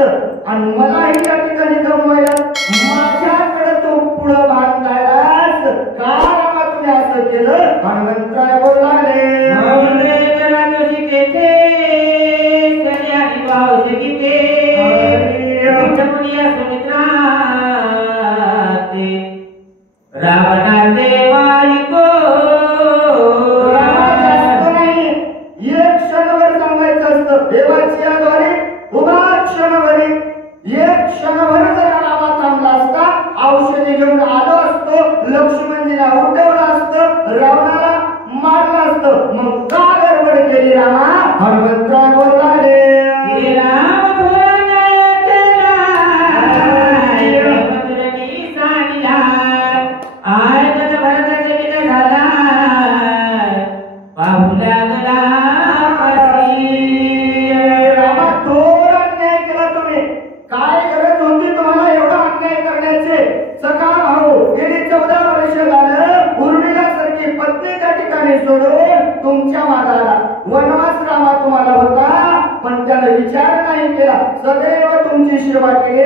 आणि मलाही या ठिकाणी गमवायला माझ्याकडे तो पुढं बांधायलास का रामा तुम्ही असं केलं? हनुमंतराय बोलू लागले रावणाचे मालिको एक क्षणभर सांगायचं असतं देवाची आद्वारे उभा क्षणभरी एक क्षणभर जर रामा थांबला असता औषधी घेऊन आलो असतो लक्ष्मणजीला उठवलं असतं रावणाला मारलं असतं मग का गडबड केली रामा? हनुमंतराय बोलले तुमच्या मागाला वनवास रामा तुम्हाला होता पण त्याने विचार नाही केला सदैव तुमची सेवा केली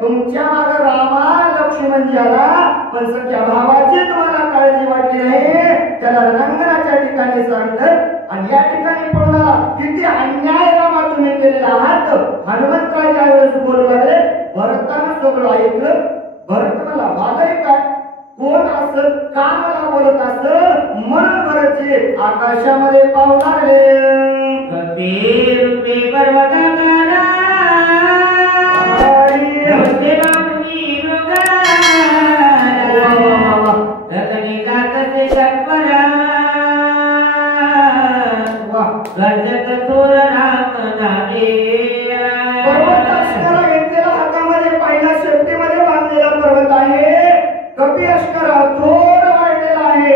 तुमच्या मागे रामा लक्ष्मणजी आला पण सख्या भावाची तुम्हाला काळजी वाटली नाही त्याला रणांगणाच्या ठिकाणी सांगलं आणि या ठिकाणी पळून किती अन्याय रामा तुम्ही केलेला आहात. हनुमंतराय ज्यावेळेस बोलू लागले भरतानं सगळं ऐकलं. भरत मला वादय काय कोण असं का मला बोलत असं म्हणून भरतजी आकाशामध्ये पाहू लागले हातामध्ये पहिल्या शेपटीमध्ये बांधलेला पर्वत आहे. कपी अष्कर थोर वाढलेला आहे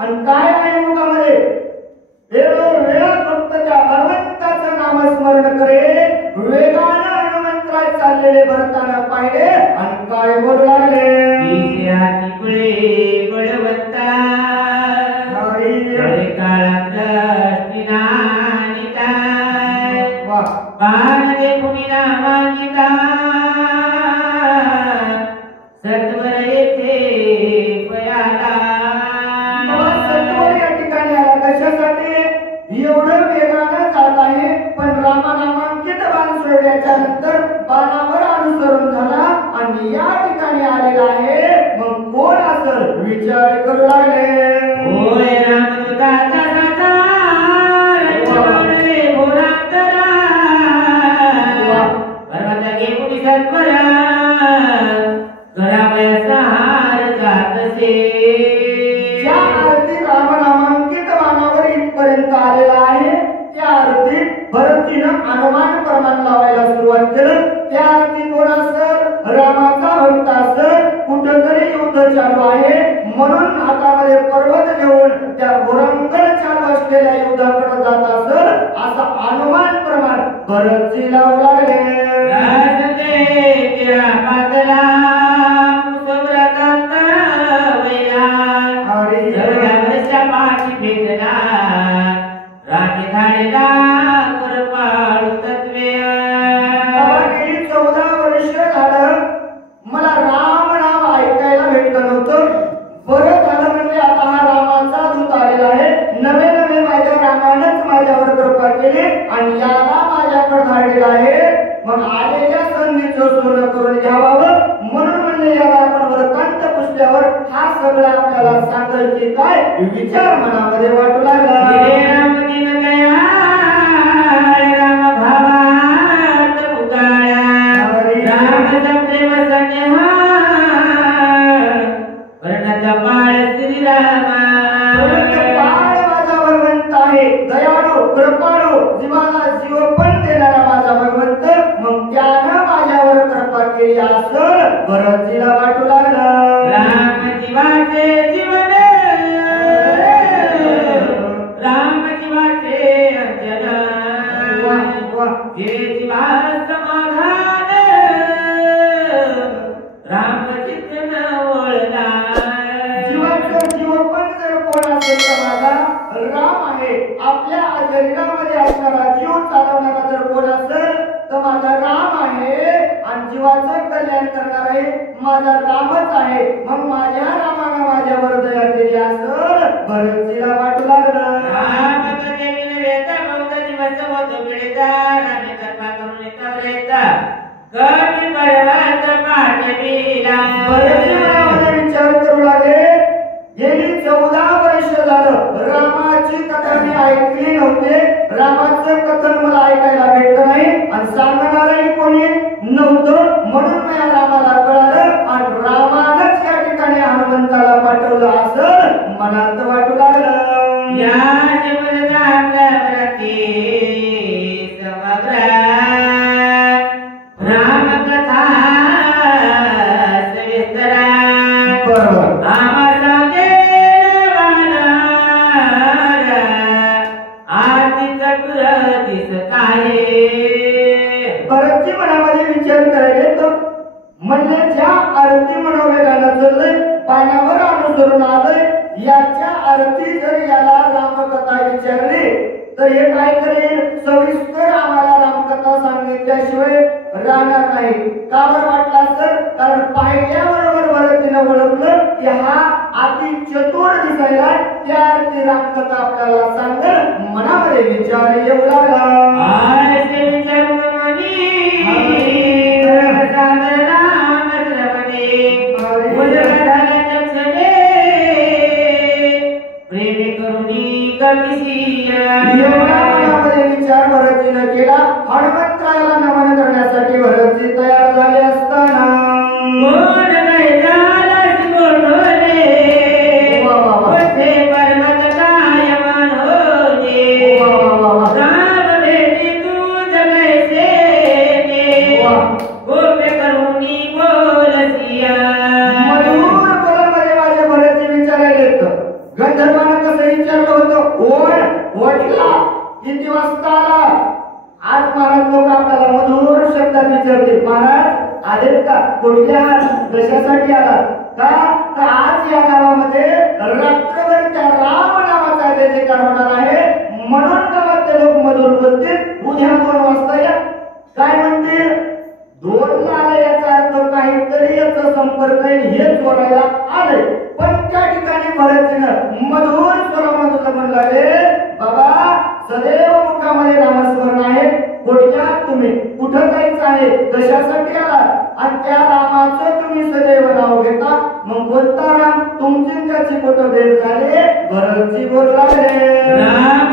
आणि काय आहे मुखामध्ये वेळा फक्त त्या भगवंताचं नामस्मरण करे वेगानं हनुमंतराय चाललेले भरताना पाहिले आणि काय बोलू लागले बळवंता नंतर बाणावर अनुसरण झाला आणि या ठिकाणी आलेला आहे. मग कोण असेल विचार करू लागले ज्या आरती रामनामांकित बाणावर इथपर्यंत आलेला आहे त्या आरती भरतीनं अनुमान प्रमाण लावायला सुरुवात केलं. त्या आरती कोण असेल रामाचा भक्त असेल कुठेतरी युद्ध चालू आहे म्हणून हातामध्ये पर्वत घेऊन त्या घोरांगण चालू असलेल्या युद्धाकडे जात असेल असं अनुमान प्रमाण भरतजी लावू लागले आणि याला माझ्याकडे धाडलेला आहे. मग आलेल्या संधीचं सोनं करून घ्यावं म्हणून म्हणजे याला आपण वृत्तांत पुसल्यावर हा सगळा आपल्याला सांगेल की काय विचार मनामध्ये वाटू लागला दयाळू कृपाळू जीवाला जीव पण देणारा माझा भगवंत मग त्यानं माझ्यावर कृपा केली असं भरतजीला वाटू लागलं राम जीवाचे जीवन राम जीवाचे अंजन जे जीवा समाधान राम चित्तन वळला जीवाचं जीव पण जर कोण असेल तर माझा राम आहे. आपल्या शरीरामध्ये असणारा जीव चालवणारा जर कोण असेल तर माझा राम राम आहे आणि जीवाचं कल्याण करणार आहे माझा रामच आहे. मग माझ्या रामानं माझ्यावर दया केली असं भरतीला वाटू लागलं. विचार करू लागले गेली 14 वर्ष झालं रामाची कथा मी ऐकली नव्हते. रामाचं कथन मला ऐकायला भेटलं नाही आणि सांगणारही कोणी नव्हतं. म्हणून मला रामाला कळालं आणि रामानंच या ठिकाणी हनुमंताला पाठवलं असं मनात वाटू लागलं. भरतजी मनामध्ये विचार करायला तर म्हणजे ज्या आरती मनवले गाणं चाललंय पाण्यावर अनुसरून आलंय याच्या आरती जर याला रामकथा विचारली तर हे काय करेल सविस्तर आम्हाला रामकथा सांगितल्याशिवाय राहणार नाही. का बरं वाटलं तर कारण पाहिल्याबरोबर भरतीनं ओळखलं की हा अति चतुर दिसायला त्या आरती रामकथा आपल्याला सांगेल. मनामध्ये विचार येऊ लागला. विचार भरतजीनं केला. हनुमंतरायाला नमन करण्यासाठी भरतजी तयार झाले असताना गंधर्वानं कसं विचारलं होतं ओढला किती वाजता आला. आज महाराज लोक आपल्याला मधुर शब्दात विचारतील महाराज आलेत का कुठल्या कशासाठी आला का तर आज या गावामध्ये रात्रभर त्या राम नावाचा जयकार होणार आहे म्हणून गावातले लोक मधुर बोलतील. उद्या 2 वाजता या. काय म्हणतील 2 ला आले याचा अर्थ काहीतरी याचा संपर्क हे जोडायला आले. पण त्या ठिकाणी भरतजीनं मधुर स्वरामध्ये म्हणले बाबा सदैव मुखामध्ये नामस्मरण आहे. कुठल्या तुम्ही कुठं जायचं आहे कशासाठी आला आणि त्या रामाचं तुम्ही सदैव नाव घेता. मग कोणता राम तुमची त्याची कुठं भेट झाली. भरतजी बोलू लागले राम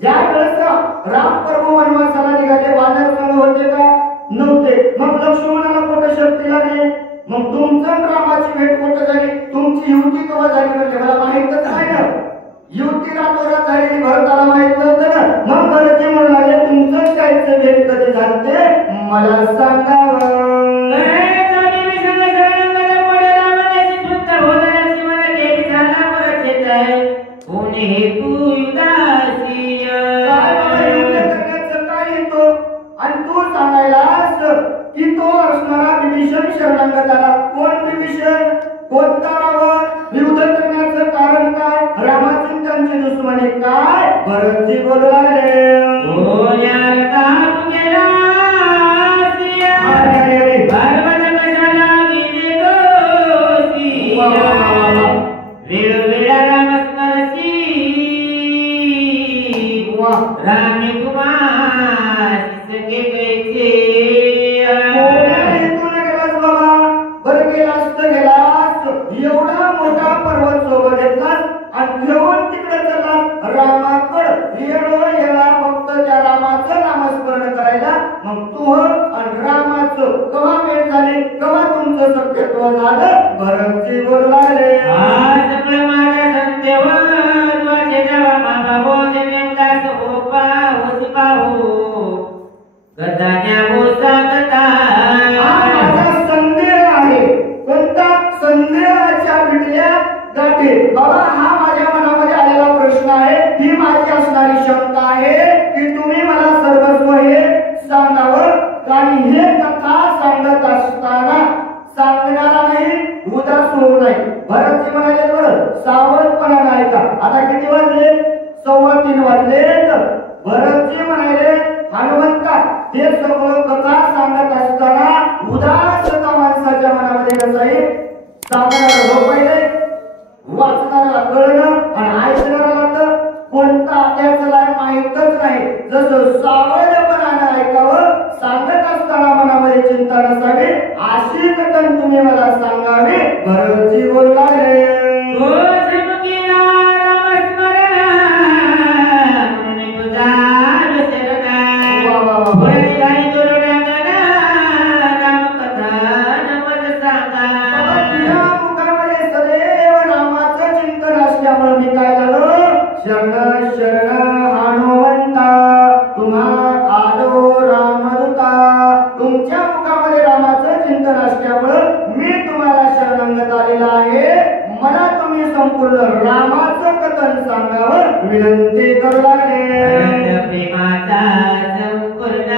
ज्या वेळेस राम प्रभू वनवासाला निघाले वानर संघ होते का नव्हते. मग लक्ष्मणाला कुठं शक्ती लागली. मग तुमचं रामाची भेट कुठं झाली. तुमची युती केव्हा झाली म्हणजे मला माहितच नाही ना. युती रातोरात झालेली भरताला माहित नव्हतं ना. मग भरतजी म्हणू लागले तुमचं कायचं भेट कधी झालते मला सांगावं. आणि तू सांगायलास की तो असणारा विभीषण शरणागताला कोण विभीषण कोणता रावण युद्ध करण्याचं कारण काय रामाची त्यांची दुश्मनी काय. भरतजी बोलू लागले रामी कुमार सके कैसे गेलास बाबा बरं गेलास एवढा मोठा पर्वत सोबत घेतलास आणि घेऊन तिकडे चला रामाकड याला फक्त त्या रामाचं नामस्मरण करायला. मग तू आणि रामाचं केव्हा भेट झाली केव्हा तुमचं सत्यत्व झालं. भरतजी बोलू लागले संदेह आहे लागले. बाबा हा माझ्या मनामध्ये आलेला प्रश्न आहे, ही माझी असणारी शंका आहे की तुम्ही मला सर्वस्व हे सांगावं आणि हे कथा सांगत असताना सांगणारा नाही उदास होऊ नये. भरतजी म्हणाले बरं सावधपणा ऐका. आता किती वाजले? 3:15 वाजलेत. भरतजी म्हणाले हनुमंता हे सगळं कथा सांगत असताना उदासता माणसाच्या मनामध्ये कसं आहे? सांगणारा झोपायले, वाचणाऱ्याला कळणं आणि ऐकणाऱ्याला तर कोणता अभ्यासाला माहीतच नाही. जसं सावधपणाने ऐकावं, सांगत असताना मनामध्ये चिंता नसावी, अशी कथन तुम्ही मला सांगावी. भरतजी बोलू लागले. शरण शरण हनुमंता तुम्हा आलो रामदूता. तुमच्या मुखामध्ये रामाचं चिंतन असल्यामुळं मी तुम्हाला शरणागत आलेला आहे. मला तुम्ही संपूर्ण रामाचं कथन सांगावं विनंती करू लागले. प्रेमाचा संपूर्ण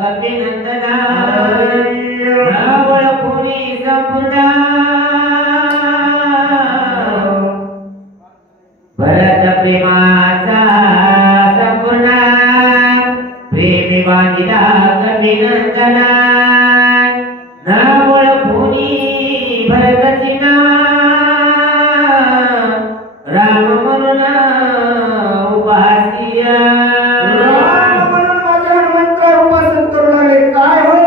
कपिनंदना ओळखुनी संपूर्ण भरत प्रेमाचा संपूर्ण प्रेमी बांधिला कपिनंदना नाम ओळखुनी भरतची राम म्हणून उपासिया. राम म्हणून माझ्या हनुमंतराव उपासन करू लागले. काय हो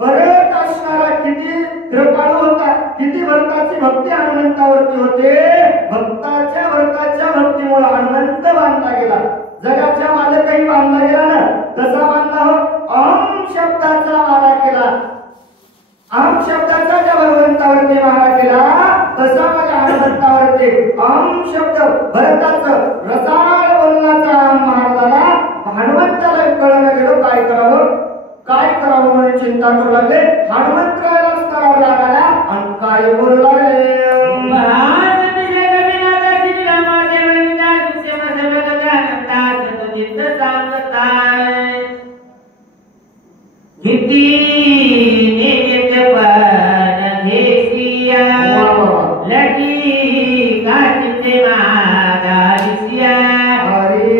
भरत असणारा किती कृपाळू होता, किती भक्ताची भक्ती हनुमंतावरती होते. भक्ताच्या भक्तीमुळे हनुमंत बांधला गेला. जगाच्या मालकही बांधला गेला ना. कसा बांधला हो? अहम शब्दाचा मारा केला. अहम शब्दाचा ज्या भगवंतावरती मारा केला तसा माझ्या हनुमंतावरती अहम शब्द भरताचं रसाळ बोलण्याचा अहम मारला. हनुमंताला कळलं गेलो काय करावं म्हणून चिंता करू लागले. हनुमंतराला स्तरावर लागला आणि काय बोलू लागले. किती निमित्त पण घेसिया लटी काचिते मादारिसिया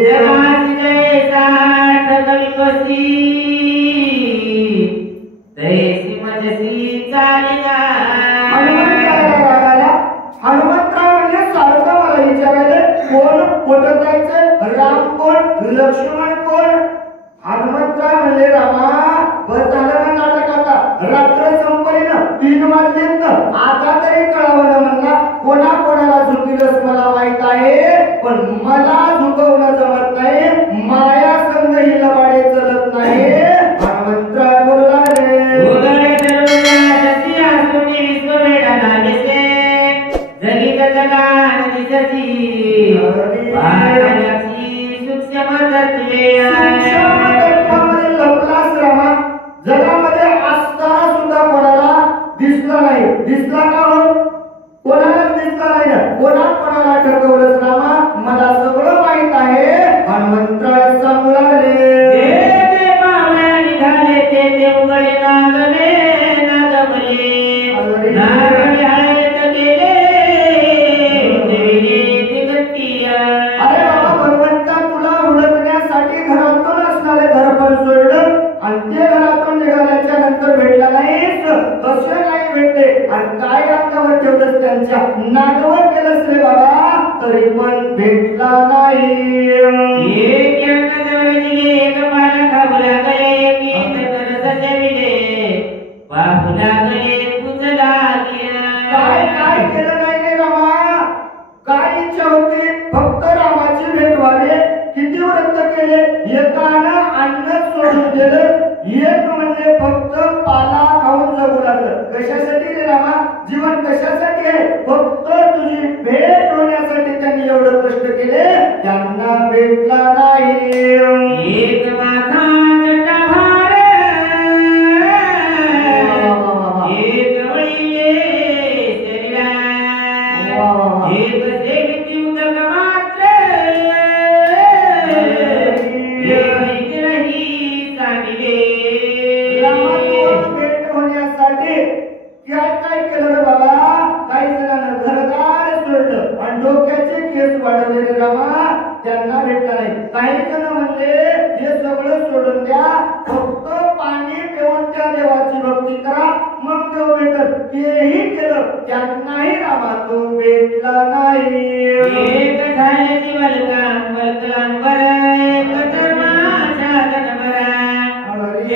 जगासिले साठ कविपसी तैसी मजसी चालिया. हनुमंतराव म्हणजे सारखं मला विचारायला कोण कुठं जायचं, राम कोण, लक्ष्मण कोण. हनुमंतराव म्हणले रामा बस झालं ना नाटक. आता रात्र संपली ना, 3 वाजलेत ना, आता तरी कळावं ना. म्हणला कोणाला झुकलीस मला माहित आहे, पण मला झुकवणं जमत नाही. माया संग ही लबाडे चलत नाही. हनुमंतराव बोलू लागले. जगामध्ये असताना सुद्धा कोणाला दिसला नाही. दिसला का हो? कोणाला दिसला नाही ना. कोणाला ठरवलंच रामा मला सगळं माहित आहे. हनुमंतराव सांगू लागले. अरे बाबा भगवंता तुला हुडकण्यासाठी घरातून असणारे घर पण सोडलं आणि ते घरातून निघाल्याच्या नंतर भेटला नाहीस. कसे नाही भेटले आणि काय अंगावर ठेवलंस त्यांच्या नागवं केलंस रे बाबा, तरी पण भेटला नाही. काय केलं नाही रे रामा. काय इच्छा होती? फक्त रामाची भेट व्हावी. किती व्रत केले, एकानं अन्न सोडून दिलं, एक म्हणजे फक्त पाला खाऊन जगू लागलं. कशासाठी रे रामा? जीवन कशासाठी आहे? फक्त तुझी भेट होण्यासाठी त्यांनी एवढं कष्ट केले, त्यांना भेटला नाही. एक माथा जटाभार एक देवाची भक्ती करा मग देव भेटल. तेही केलं त्यांनाही रामा तू भेटला नाही. एक झाले जीवलकाम वलकलांबर एक धर्माच्या धनबरा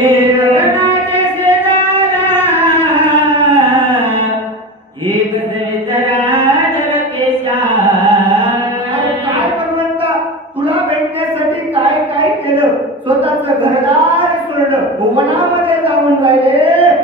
एक गणाचे शेजारा एक जरा जरकेशा. काय भगवंता तुला भेटण्यासाठी काय काय केलं. स्वतःच घरदार सोडलं वनामध्ये जाऊन राहिले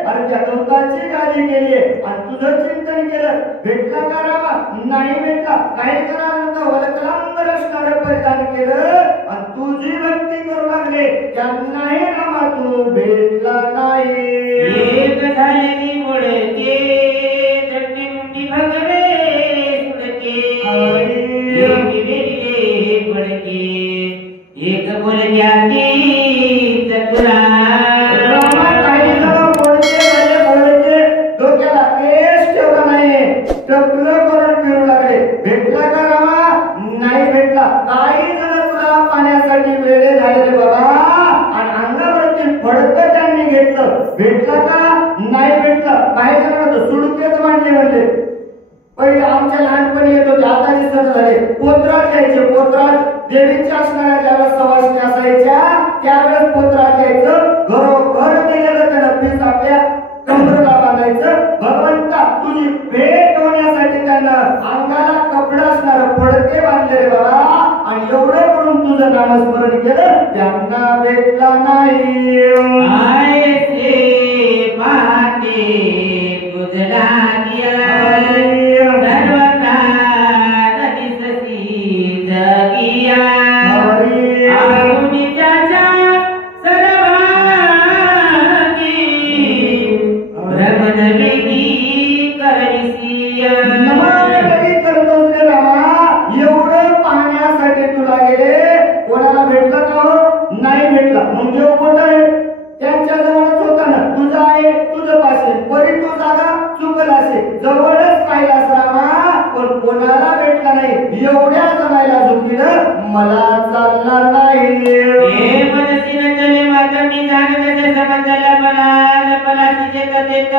आणि त्या गवताची गादी केली आणि तुझं चिंतन केलं. भेटला का रामा नाही भेटला. काही जणांना वलकलांबर असणारं परिधान केलं आणि तुझी भक्ती करू लागले त्यांनाही रामा तू भेटला नाही. एक झालेली मोडके जगती मुंडी भगवे सुडके एक वेगळे पडके एक बोलक्या की चतुरा. रामा काही जण बोलते डोक्याला केस ठेवला नाही टपलं करून फिरू लागले. भेटला का रामा नाही भेटला. काही जण तुला पाण्यासाठी वेळे झालेले बाबा आणि अंगावरती फडकं त्यांनी घेतलं. भेटला का नाही भेटला. काही जण सुडकेच मांडले म्हणले. पहिले आमच्या लहानपणी येत होते आता दिसत झाले. पोत्रात यायचे पोत्रात देवीच्या असणाऱ्या ज्यावेळेस सवासणी असायच्या त्यावेळेस पोत्रात यायचं. घरोघर गेलेलं त्यानं पीस आपल्या कमरेला बांधायचं. भगवंता तुझी भेट होण्यासाठी त्यानं अंगाला कपडा असणार फडके बांधले बाबा आणि एवढं करून तुझं नामस्मरण केलं त्यांना भेटला नाही. आये से पाते तुझला दिया सर्वता नदीसती जगिया आहुनी त्याच्या सर्वांगी भ्रमणवेदी करसिया. नमानकरी करतोस रे रामा. एवढं पाहण्यासाठी तुला गेले कोणाला भेटलं का हो नाही भेटला. मग देव कुठं आहे त्यांच्या जवळच होता ना. तुझा आहे तुझं पासे परी तो जागा चुकल असे जवळच राहिलास रामा पण कोणाला भेटला नाही. एवढ्या जणायला झुकीनं मला चालणार नाही. हे मनसीन चले माता मी जाणते समजला मला पलाशीचे कथेत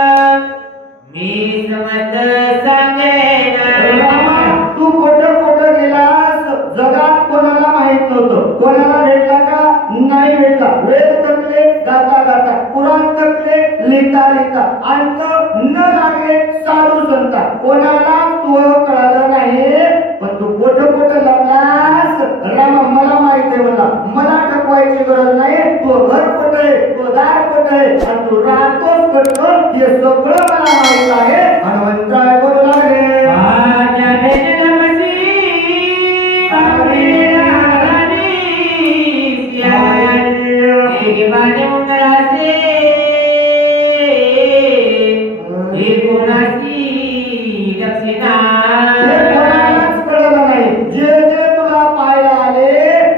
मी समज सांगेन. रामा तू कुठं कुठं गेलास जगात कोणाला माहित नव्हतं. कोणाला भेटला का नाही भेटला. वेद तकले गाता गाता पुराण तकले लिहिता लिहिता अंत न लागे साधू संता कोणाला तू कळालं नाही. पण तू कुठं कुठं लपलास रामा मला माहित आहे. मला टकवायची गरज नाही. तू घर कुठं आहे तू दार कुठं आहे आणि तू राहतोच करतो हे सगळं मला माहित आहे. हनुमंतराय बोलू लागले माझ्या भेटला मसी पावेला राणीच्या एक बाणे उंगराचे एक कोणाची दक्षिणा. कोणालाच कळलं नाही. जे जे तुला पाहायला आले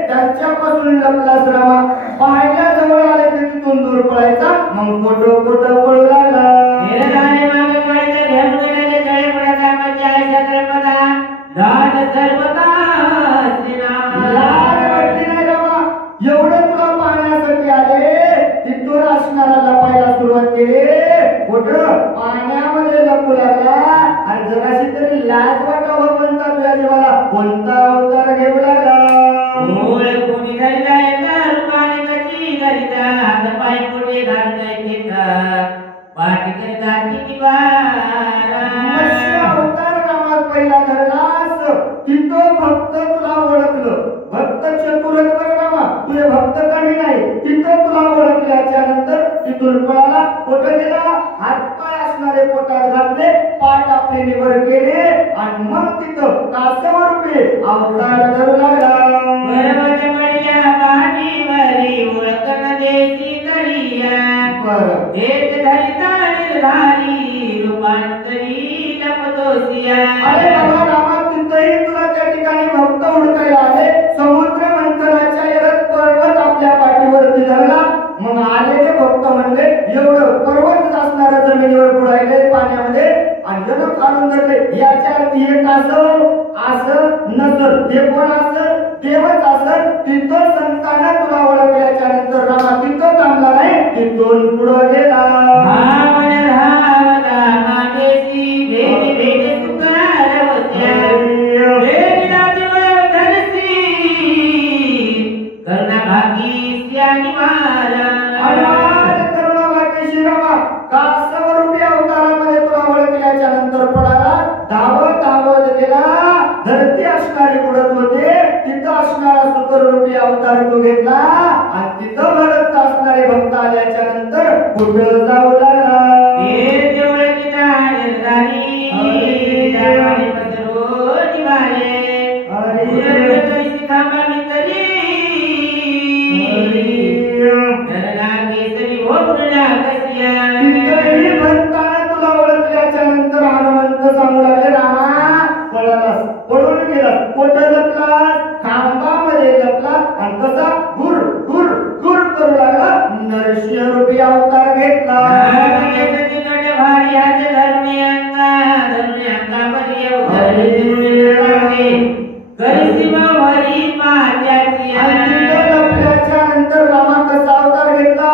त्यांच्यापासून लपलास रामा. पाहायला जवळ आले की तिथून दूर पळायचा मग कुठं कुठं पळू लागला. निरधारे मागे पडले ढेमलेले जळे पडता मज्जा छत्रपता दाट सर्वता लाज वाटली नाही रामा. एवढं तुला पाहण्यासाठी आले तिथून असणारा लपायला सुरुवात केली. कुठं पाण्यामध्ये लपू लागला आणि जराशी तरी लाज वाटावं भगवंता तुझ्या जीवाला कोणता अवतार घेऊ लागला. मूळ कोणी घालिता येता रूपाने कशी घालिता हात पाय पुढे घालता येता पाठी करता किती बारा. मत्स्य अवतार रामात पहिला धरलास तिथं भक्त तुला ओळखलं. भक्त चतुरत्व रामा तुझे भक्त कमी नाही. तिथं तुला ओळखल्याच्या नंतर तिथून पळाला. कुठं गेला हातपाय असणारे पोटात घातले पाठ आपले निवड केले आणि मग तिथं कासवरूपी अवतार धरू लागला. बरोबर मळ्या पाठीवरी ओळखन देती तरिया बरं एक धरिता निर्धारी रूपांतरी लपतोसिया. अरे बाबा रामा तिथंही तुला त्या ठिकाणी भक्त हुडकायला आले. समुद्र मंथनाच्या एरत पर्वत आपल्या पाठीवरती धरला. मग आलेले भक्त म्हणले एवढं पर्वत असणाऱ्या जमिनीवर बुडायले पाण्यामध्ये आणि जण काढून धरले. याच्या एक असं नसल हे कोण असं देवच असं. तिथं संतांना तुला ओळखल्याच्या नंतर रामा तिथं थांबला नाही तिथून पुढं गेला भावन धावला मागेची भेट भेट तुकार होत्या भेटला देव धरसी करुणा भागी श्यानी मारा कासवरूपी अवतारामध्ये तुला ओळखल्याच्या नंतर पडाला धावत धावत गेला धरती असणारे उडत होते तिथं असणारा सुकररूपी अवतार तो घेतला आणि तिथं भरत असणारे भक्त आल्याच्या नंतर कुठं जाऊ लागला नरसिंहरूपी अवतार घेतला नंतर रामा कसा अवतार घेतला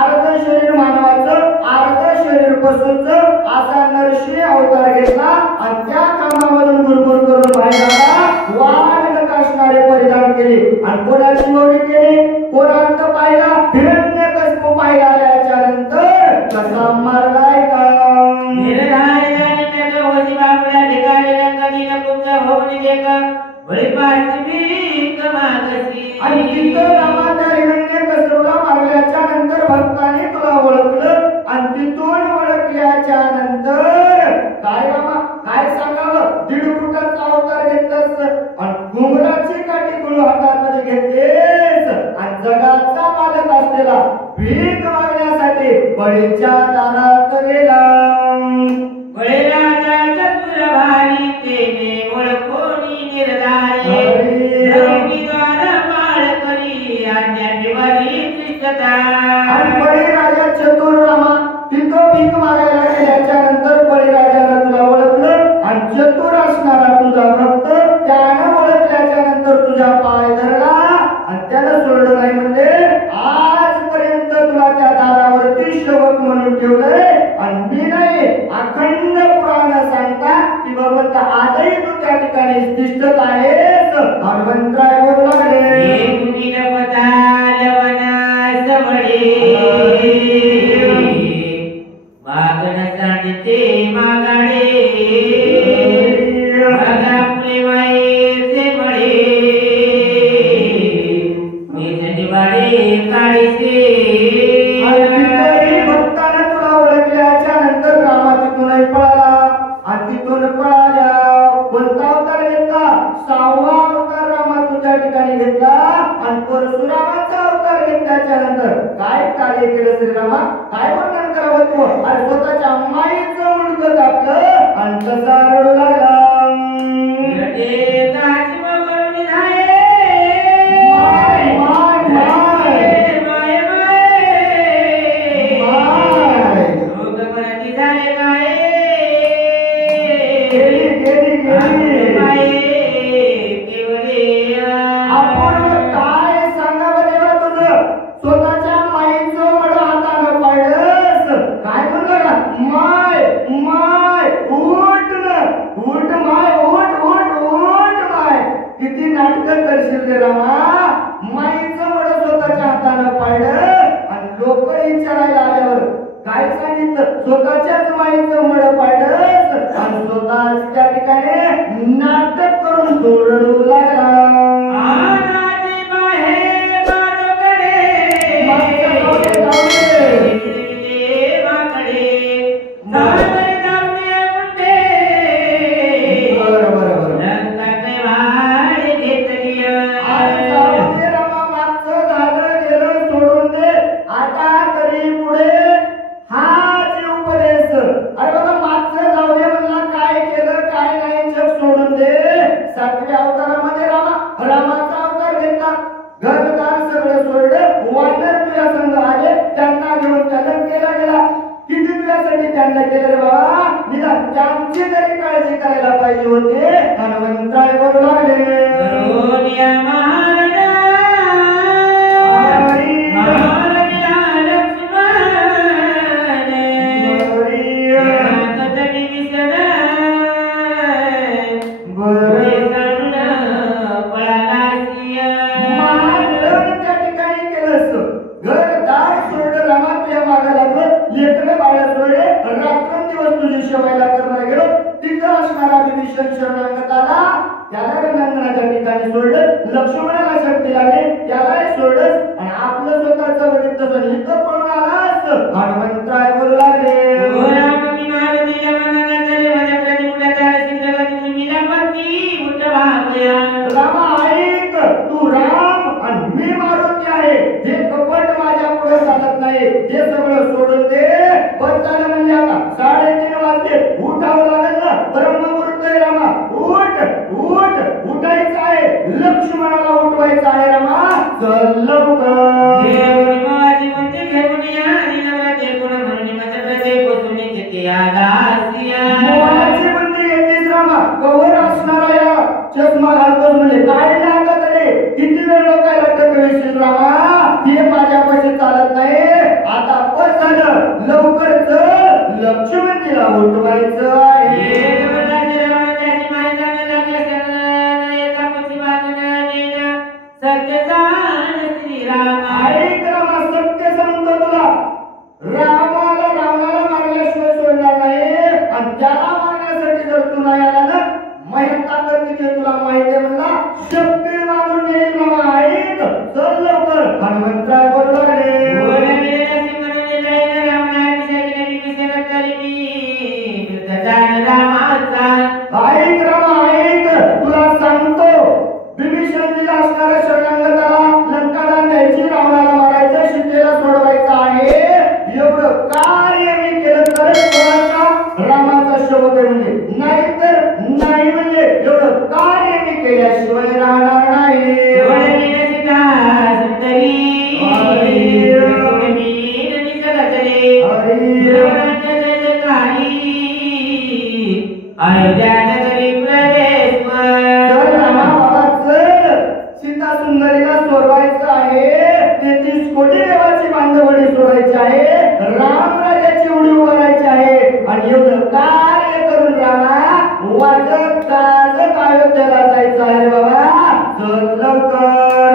अर्ध शरीर मानवाचं अर्ध शरीर पशूचं असा नरसिंह अवतार घेतला आणि त्या कामामधून गुरगुर करून बाहेर आला वाघ नख असणारे परिधान केले आणि कोणाची गौरी केली कोणांत पाहिला हिरण्यकश्यप पाहिला आल्याच्या नंतर कसा मारलाय का आणि तिथं रामाच्या हिरण्यकश्यपूला मारल्याच्या नंतर भक्ताने तुला ओळखलं आणि तिथून ओळखल्याच्या नंतर काय रामा काय सांगावं 1.5 फुटाचा अवतार घेतलास आणि घुंगराची काठी गुळू हातामध्ये घेतलीस आणि जगाचा मालक असलेला भीक मागण्यासाठी बळीच्या दारात गेला बळीराजा चतुर भारी तेने ओळखोनी निर्धारी आणि बळीराजा चतुर रामा तिथं भीक मागायला गेल्याच्या नंतर बळीराजाला तुला ओळखलं आणि चतुर असणारा तुझा भक्त त्यानं ओळखल्याच्या नंतर तुझा पाय धरला आणि त्यानं सोडलं नाही म्हणजे आजपर्यंत तुला त्या दारावरती सेवक म्हणून ठेवलंय आणि मी नाही अखंड पुराण सांगता की भगवंत आजही तू त्या ठिकाणी तिष्ठत आहेस हनुमंतराय बोलू लागले मागण सांडते मागाडे आपले मायेचे मळे वाडे काढीचे भक्ताने तुला ओळखल्याच्या नंतर रामा तिथून पळाला आणि तिथून पळाल्या कोणता अवतार घेतला 6वा अवतार रामा तुझ्या ठिकाणी घेतला आणि परशुरामाचा अवतार घेतल्याच्या नंतर काय कार्य केलं श्रीरामा काय वर्णन करावं तू आणि स्वतःच्या माईचं मुंडकं कापलं आणि कसा रडू लागला स्वतःच्याच माईचं मळ पाडत आणि स्वतःच त्या ठिकाणी नाटक करून सोडू लागला महाराज सोडले रात्रंदिवस तुझी सेवेला करणार गेलो तिथं असणारा विभीषण शरणागत आला त्याला रणांगणाच्या ठिकाणी सोडलं लक्ष्मणाला शक्ती लागली त्यालाही सोडलं आणि आपलं स्वतःचं बघितलं इथं पळून आलास हनुमंतराय बोलू लागले रामा ऐक तू राम आणि मी मारुती आहे हे कपट माझ्या पुढे चालत नाही हे सगळं सोडून दे बस झालं म्हणजे आता 3:30 वाजले उठावं लागेल ना ब्रह्ममुहूर्त आहे रामा उठ उठ उठायचं आहे लक्ष्मणाला उठवायचं आहे रामा चल लवकर कवर असणारा या चष्मा घालतो म्हणजे काय नाही आता तरी किती वेळ लोकांना टकळीशील रामा हे माझ्यापाशी चालत नाही आता बस झालं लवकर चल लक्ष्मणजीला उठवायचं आहे सत्य सांगतो तुला रामाला मारल्याशिवाय सोडणार नाही आणि त्याला मारण्यासाठी जर तू नाही आला ना ताकद किती तुला माहिती आहे म्हणला शक्ती मारून येईल रामा ऐक चल लवकर हनुमंतराय बोलू लागले ऐक रामा ऐक तुला सांगतो विभीषणजीला असणाऱ्या शरणागताला लंकाला न्यायची रावणाला मारायचं सीतेला सोडवायचं आहे एवढं कार्य मी केलं तर कोणाचा रामाचा शोक आहे म्हणजे नाहीतर नाही म्हणजे एवढं कार्य मी केल्याशिवाय राहणार नाही सीता सुंदरीला सोडवायचं आहे 33 कोटी देवाची बांधवडी सोडायची आहे रामराजाची उडी उभारायची आहे आणि एवढं कार्य करून रामा वाजत गाजत अयोध्येला जायचं आहे बाबा चल लवकर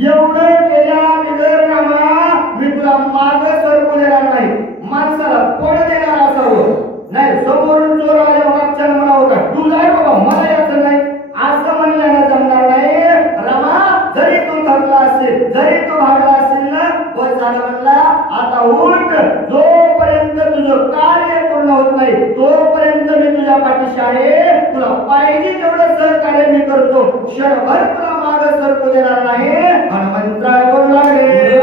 एवढं केल्या बिगर रामा मी तुला माग सरकू देणार नाही माणसाला कोण देणार असावं नाही समोरून चोर आले मागच्या मला होता तू जाय बाबा मला यायचं नाही असं म्हणल्यानं जमणार नाही रामा जरी तू थकला असेल जरी तू भागला असेल ना बस झालं म्हणला आता उठ जोपर्यंत तुझं कार्य पूर्ण होत नाही तोपर्यंत मी तुझ्या पाठीशी आहे तुला पाहिजे तेवढं सहकार्य मी करतो क्षणभर तुला माग सरकू देणार नाही हनुमंतराय बोलू लागले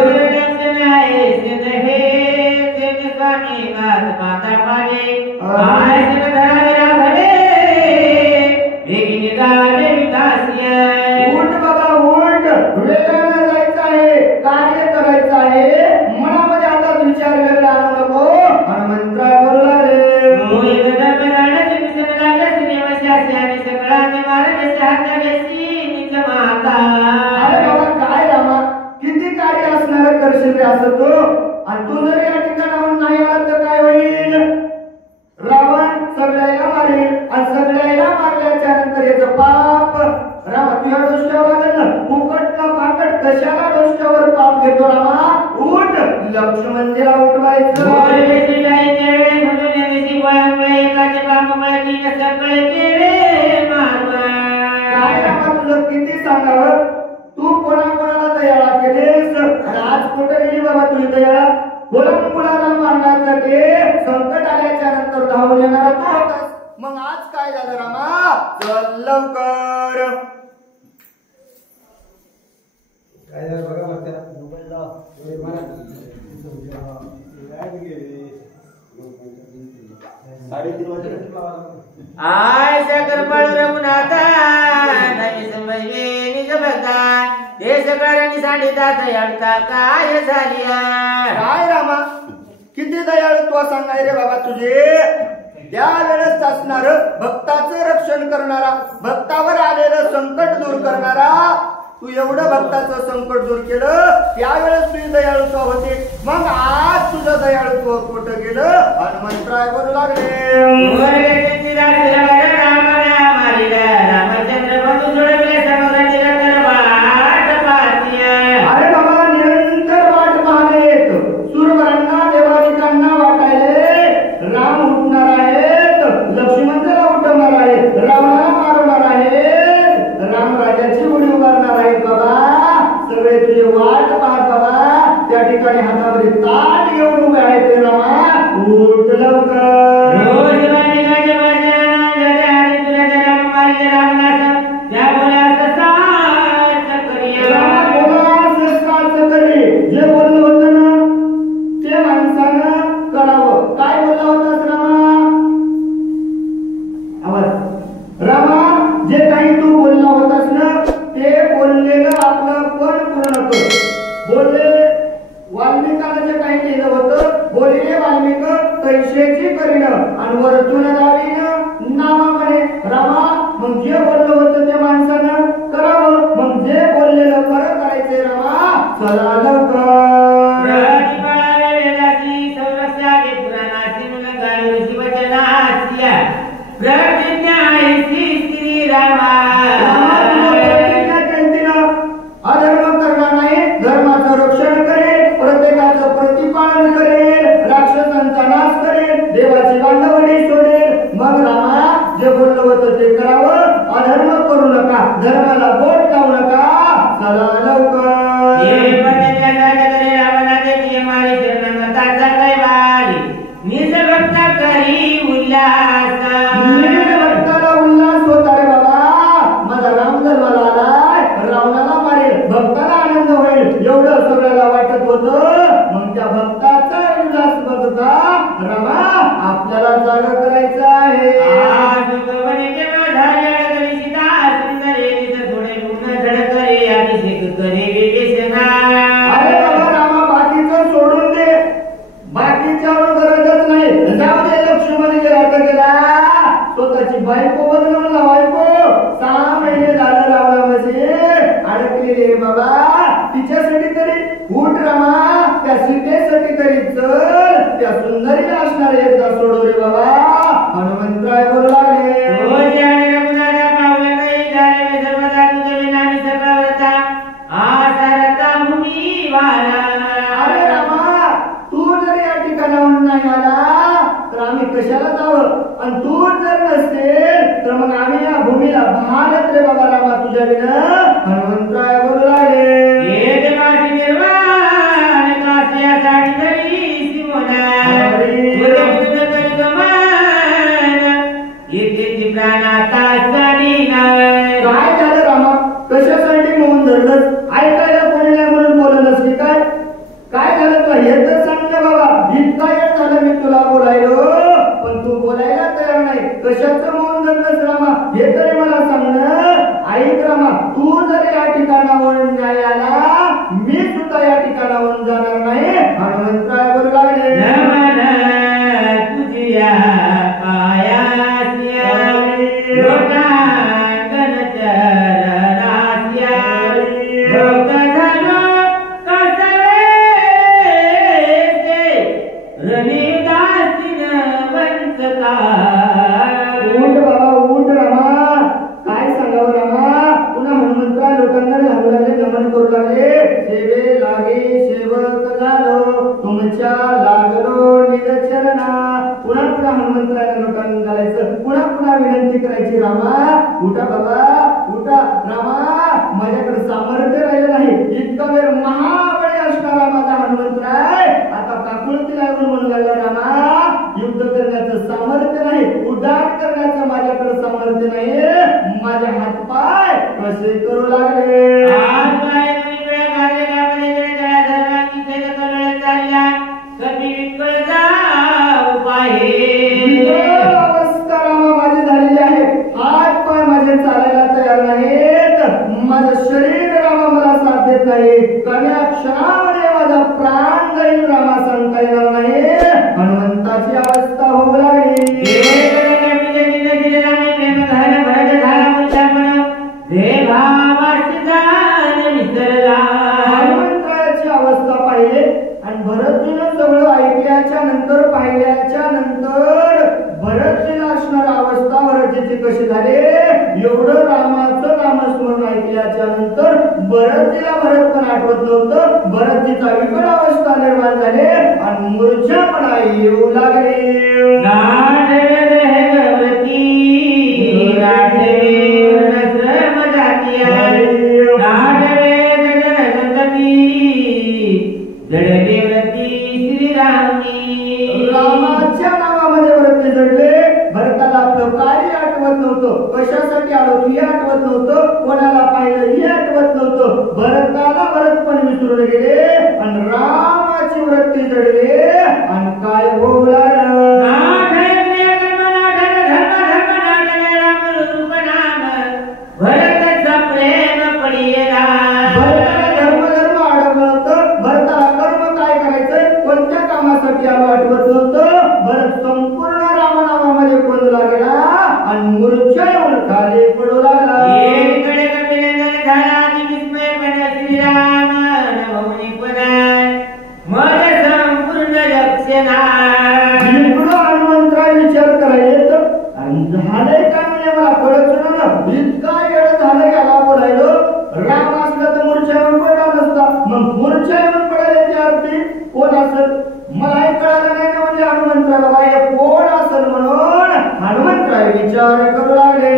उठ बाबा उठ वेगानं जायचं आहे कार्य करायचं आहे मनामध्ये आता विचार वेगळा आणू नको हनुमंतराय बोलू लागले काय रामा किती कार्य असणार करशील असं तू आणि तू जर या ठिकाणाहून नाही आला तर काय होईल रावण सगळ्याला मारेल आणि सगळ्याला मारल्याच्या नंतर याचं पाप रामा तुझ्या डोसक्यावर लागेल ना फुकट पाकट कशाला डोसक्यावर पाप घेतो रामा उठ लक्ष्मणजीला उठवायचं काय रामा तुझं किती सांगावं तू कोणाकोणाला तयारा केलेस आणि आज कुठे गेली बाबा तुझी तयारा कोणा मुलाला मारण्यासाठी संकट आल्याच्या नंतर धावून येणारा तू होतास मग आज काय झालं रामा चल लवकर काय झालं बघा मग त्या आय साखर पळ रघुनाथा नाही समजवे निज भक्ता देश करणी सांडितात अडता काय झालिया काय रामा किती दयाळुत्व सांगाय रे बाबा तुझे त्यावेळेस असणार भक्ताचं रक्षण करणारा भक्तावर आलेलं संकट दूर करणारा तू एवढं भक्ताचं संकट दूर केलं, त्यावेळेस तुझी दयाळुत्व होते, मग आज तुझं दयाळुत्व कुठं गेलं? हनुमंतराय बोलू लागले, अरे बाबा निरंतर वाट पाहत सूरवरांना देवादिकांना वाटायले राम उठणार आहेत, लक्ष्मणाला उठवणार आहेत, रावणाला मारवणार आहेत, रामराजाची उडी उभारणार आहेत. बाबा सगळे तुझे वाट पाहत बाबा, त्या ठिकाणी हातामध्ये ताट घेऊन उभे आहेत. ते रामा उठ लवकर. जे बोललं होतं ना ते माणसानं करावं. काय बोलला होतास रामा? आवाज. रामा जे काही तू बोलला होतास ना ते बोललेलं आपलं पण पूर्ण कर. बोलले वाल्मिकानं जे काही केलं होतं, बोलले वाल्मिक तैसेची करीन आणि वरतून लावीन नामा म्हणे. रामा मग जे बोललं होतं ते माणसानं करावं, मग जे बोललेलं खरं करायचंय. रामा चला लवकर. अधर्म करणार नाही, धर्माचं रक्षण करेल, प्रत्येकाचं प्रतिपालन करेल, राक्षसांचा नाश करेल, देवाची बांधवणी सोडेल. मग रामा जे बोललं होतं ते करावं, अधर्म करू नका, धर्माला बोट लावू नका. चला लवकर. भक्ताला उल्हास होता रे बाबा, माझा राम जन्माला आलाय, रावणाला मारेल, भक्ताला आनंद होईल एवढं सगळ्याला वाटत होतं. मग त्या भक्ताचा उल्हास बघता रामा आपल्याला जागा करायचं आहे. अरे बाबा रामा बाकीचं सोडून दे, बाकीच्यावर गरजच नाही. जाऊ दे, लक्ष्मण गेला तर गेला, स्वतःची बायको बदलून ना बायको 6 महिने झालं रावणामध्ये अडकलेली रे बाबा. तिच्यासाठी तरी उठ रामा, त्या सीतेसाठी तरी चल, त्या सुंदरीला असणारे एकदा सोडू रे बाबा. हनुमंतराय बोलू लागले, अरे रामा तू जर या ठिकाणाहून नाही आला तर आम्ही कशाला जावं, आणि तू जर नसते तर मग आम्ही या भूमीला भागत रे बाबा. रामा तुझ्या विना. हनुमंतराय बोलू लागले, काय झालं रामा? कशासाठी मौन धरलंस? ऐकायला कोणी नाही म्हणून बोललंस की काय? काय झालं तुला हे तर सांग ना बाबा. इतका वेळ झालं मी तुला बोलायलो, पण तू बोलायला तयार नाही. कशाचं मौन धरलंस रामा हे तरी मला सांग ना. ऐक रामा, तू जर या ठिकाणावरून नाही आला, मी सुद्धा या ठिकाणावरून जाणार नाही. हनुमंतराय बोलू लागले, उठ बाबा उठ रामा. काय सांगावं रामा, पुन्हा हनुमंतराय लोकांना घालू लागले, नमन करू लागले. सेवे लागे सेवक झालो, तुमच्या लागलो निरचरणा. पुन्हा पुन्हा हनुमंतराय लोकांना घालायचं, पुन्हा विनंती करायची. रामा उठा बाबा उठा. रामा माझ्याकडे सामर्थ्य राहिलं नाही, इतका वेळ महाबळी असणारा माझा हनुमंतराय आता काकुळती लागून म्हणू लागला. रामा युद्ध करण्याचं सामर्थ्य नाही, उड्डाण करण्याचं माझ्याकडे सामर्थ्य नाही. माझे हातपाय कसे करू लागले. अवस्था रामा माझी झालेली आहे, हात पाय माझे चालायला तयार नाहीत, माझं शरीर रामा मला साथ देत नाही. कण्या क्षणामध्ये माझा प्राण जाईल रामा, सांगता येणार नाही. हनुमंताची अवस्था होऊ लागली. देवा सगळं ऐकल्याच्या नंतर पाहिल्याच्या नंतर भरतजीला असणारी अवस्था भरतजीची कशी झाली एवढं रामाचं नामस्मरण ऐकल्याच्या नंतर भरतजीला भरत पण आठवत नव्हतं. भरतजीचा विकट अवस्था निर्माण झाली आणि मूर्छापणा येऊ लागले. रामाच्या नावामध्ये व्रती जडले. भरताला आपलं कार्य आठवत नव्हतं, कशासाठी आलो हे आठवत नव्हतं, कोणाला पाहिलं हे आठवत नव्हतं. भरताला भरत पण विसरून गेले आणि रामाची व्रती जडले आणि काय होऊ लागलं. आठवत नव्हतं. भरत संपूर्ण रामनामामध्ये पडू लागला आणि मूर्छा येऊन खाली पडू लागला. हनुमंतराय विचार करायला झालंय काय म्हणजे मला कळत ना. इतका वेळ झालं याला बोलायलो. राम असला तर मूर्छा येऊन पडला नसता. मग मूर्छा येऊन पडायची अर्थी कोण असत मला कळालं नाही ना. म्हणजे हनुमंतराला बाई कोण असेल म्हणून हनुमंतराय विचार करू लागले.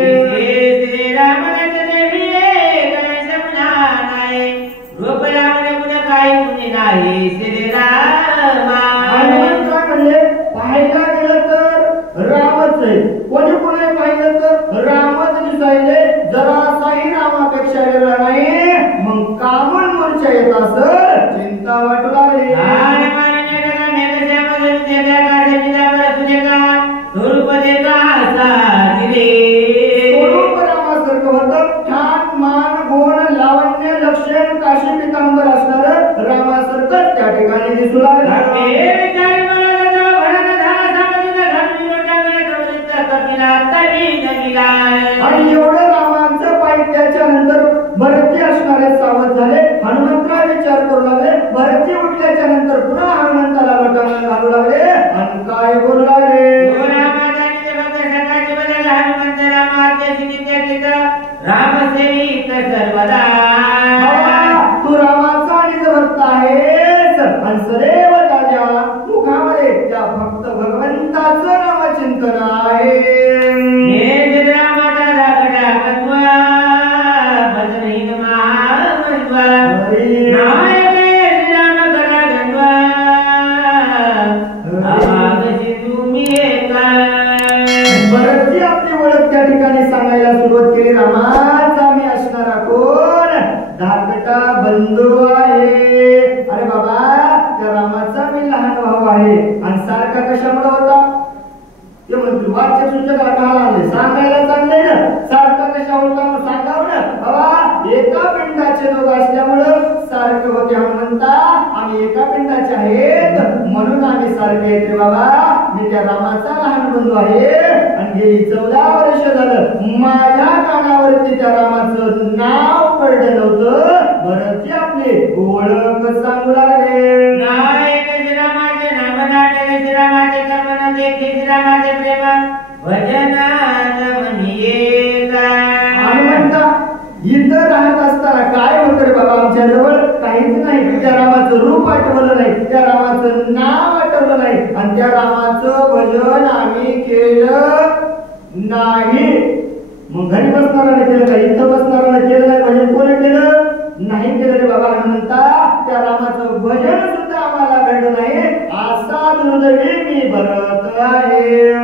हनुमंतराय म्हणले पाहायला गेलं तर रामच आहे. कोणी कोणी पाहिलं तर रामच दिसायले. जरासाही रामापेक्षा वेगळा नाही. मग कामून मूर्छा येत असं चिंता वाटू लागली. स्वरूप रामासारखं होतं. ठाट मान गुण लावण्य लक्षण काशी पितांबर असणार रामासारखं त्या ठिकाणी दिसू लागलं. आणि एवढं रामांचं पाहिल्याच्या नंतर भरतजी असणारे सावध झाले. हनुमंतराय विचार करू लागले. भरतजी उठल्याच्या नंतर पुन्हा हनुमंताला लोटांना घालू लागले आणि काय बोलू लागले. तू रामाचा आणि भक्त आहेस आणि सदैव ताज्या मुखामध्ये त्या भक्त भगवंताचं नामचिंतन आहे. भरतजी आपली ओळख त्या ठिकाणी सांगायला सुरुवात केली. रामाचा मी असणारा कोण धाकटा बंधू आहे. अरे बाबा त्या रामाचा मी लहान भाऊ आहे. आणि सारखा कशामुळे होता ते म्हणतो वाच्य सूचकाला काल आणले सांगायला चांगले ना. सारखा कशा होता मग सांगावं ना. बाबा एका पिंडाचे दोघ असल्यामुळं सारखे होते. म्हणता आम्ही एका पिंडाचे आहेत म्हणून आम्ही सारखे आहेत रे बाबा. मी त्या रामाचा लहान बंधू आहे. आणि गेली 14 वर्ष झालं माझ्या कानावरती त्या रामाचं नाव पडलं नव्हतं. भरतजी आपली ओळख सांगू लागले. हनुमंता इथं राहत असताना काय होतं रे बाबा आमच्या जवळ काहीच नाही. त्या रामाचं रूप आठवलं नाही, त्या रामाचं नाव आठवलं नाही आणि त्या रामाचं भजन आम्ही केलं नाही. मग घरी बसणारा केलं का इथं बसणारा केलं नाही. भजन कोणी केलं नाही केलं रे बाबा. हनुमंता त्या रामाचं भजन सुद्धा आम्हाला घडलं नाही. असा दुर्दैवी मी भरत आहे.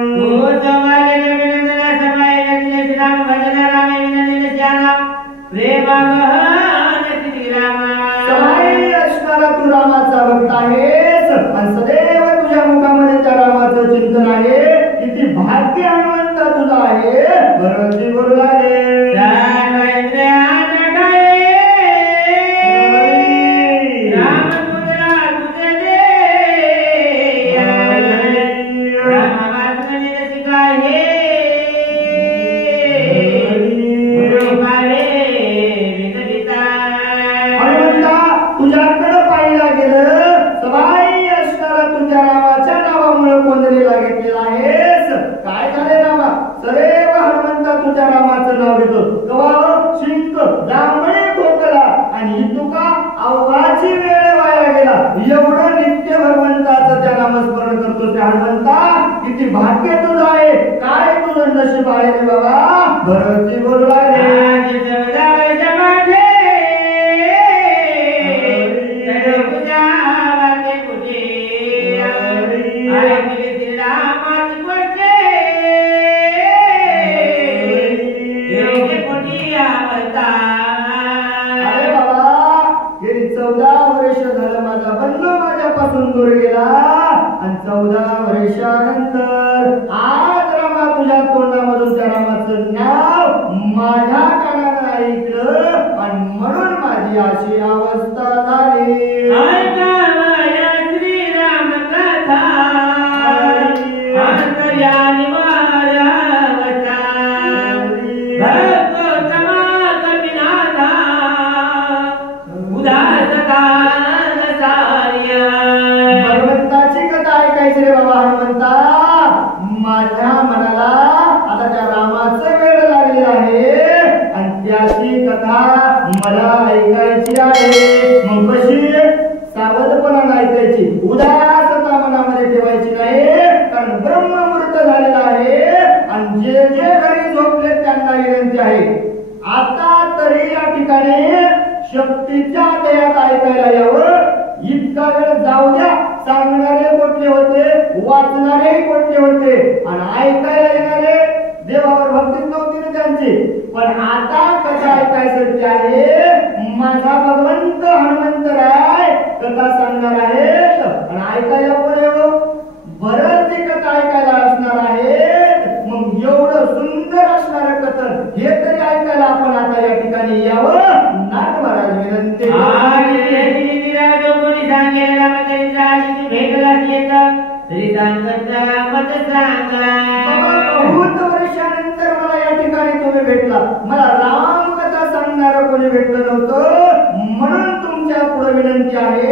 असणारा तू रामाचा भक्त आहेस आणि सदैव तुझ्या मुखामध्ये त्या रामाचं चिंतन आहे. किती भाग्य हनुमंता तुझा आहे. भरतजी बोलू लागले. राम किती भाग्य तुझं आहे, काय तुझं नशीब आहे रे बाबा. भरती बोलू लागले दूर गेला आणि 14 वर्षानंतर आज रामा तुझ्या तोंडामधून त्या रामाचं नाव माझ्या कानानं ऐकलं आणि म्हणून माझी अशी अवस्था झाली. श्रीराम कथा अंतर्यामी मायावता भक्तोत्तमा कपिनाथा उदासता रे बाबा हनुमंता. माझ्या मनाला आता त्या रामाचं वेळ लागले आहे आणि त्याची कथा मला ऐकायची आहे. मग कशी सावधपणाने ऐकायची, उदासता मनामध्ये ठेवायची नाही, कारण ब्रह्ममुहूर्त झालेला आहे आणि जे जे घरी झोपले त्यांना विनंती आहे आता तरी या ठिकाणी शक्तीच्या दयात ऐकायला यावं. इतका वेळ जाऊ द्या. सांगणारे कुठले होते, वाचणारे कुठले होते आणि ऐकायला येणारे देवावर भक्ती नव्हती ना त्यांची. पण आता कथा ऐकायसाठी आहे. माझा भगवंत हनुमंतराय कथा सांगणार आहेत आणि ऐकायला कोण येऊ, बरंच ती कथा ऐकायला असणार आहे. मग एवढं सुंदर असणार कथन हे तरी ऐकायला आपण आता या ठिकाणी यावं. नाथ महाराज विनंती. बहुत वर्षानंतर मला या ठिकाणी तुम्ही भेटला. मला राम कथा सांगणार कोणी भेटलं नव्हतं, म्हणून तुमच्या पुढे विनंती आहे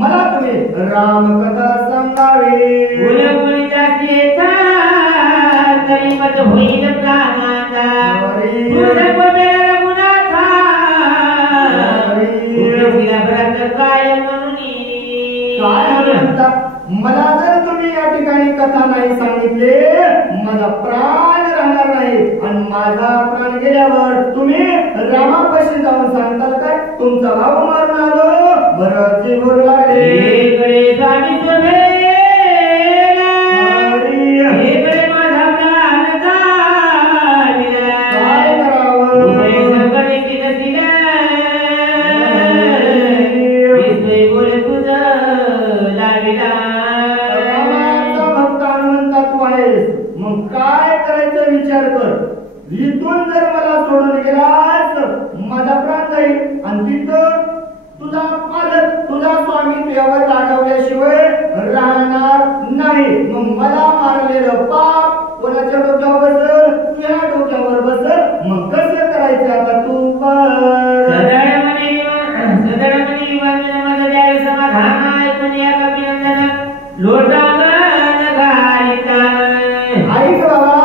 मला तुम्ही राम कथा सांगावी. मला जर तुम्ही या ठिकाणी कथा नाही सांगितले माझा प्राण राहणार नाही आणि माझा प्राण गेल्यावर तुम्ही रामापाशी जाऊन सांगताल काय तुमचा भाऊ मारून आलो. बरं ते बोलू लागले इथून जर मला सोडून गेलास माझा प्राण जाईल आणि तिथं तुझा पालक तुझा स्वामी तुझ्यावर रागवल्याशिवाय राहणार नाही. मग मला मारलेलं पाप कोणाच्या डोक्यावर बसल, तुझ्या डोक्यावर बसल. मग कसं करायचं आता तू ऐक बाबा,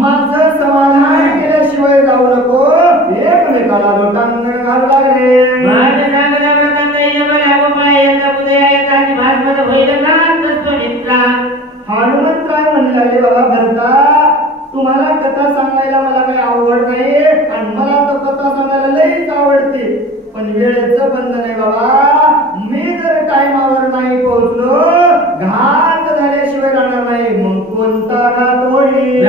माझं समाधान केल्याशिवाय जाऊ नको. एकमेकाला लोटांगण घालू लागले. हनुमंतराय म्हणू लागले बाबा भरता तुम्हाला कथा सांगायला मला काही आवड नाही आणि मला तर कथा सांगायला लईच आवडते, पण वेळेचं बंधन आहे बाबा. मी जर टाइमावर नाही पोहोचलो घात झाल्याशिवाय राहणार नाही. मग कोणता घात होईल.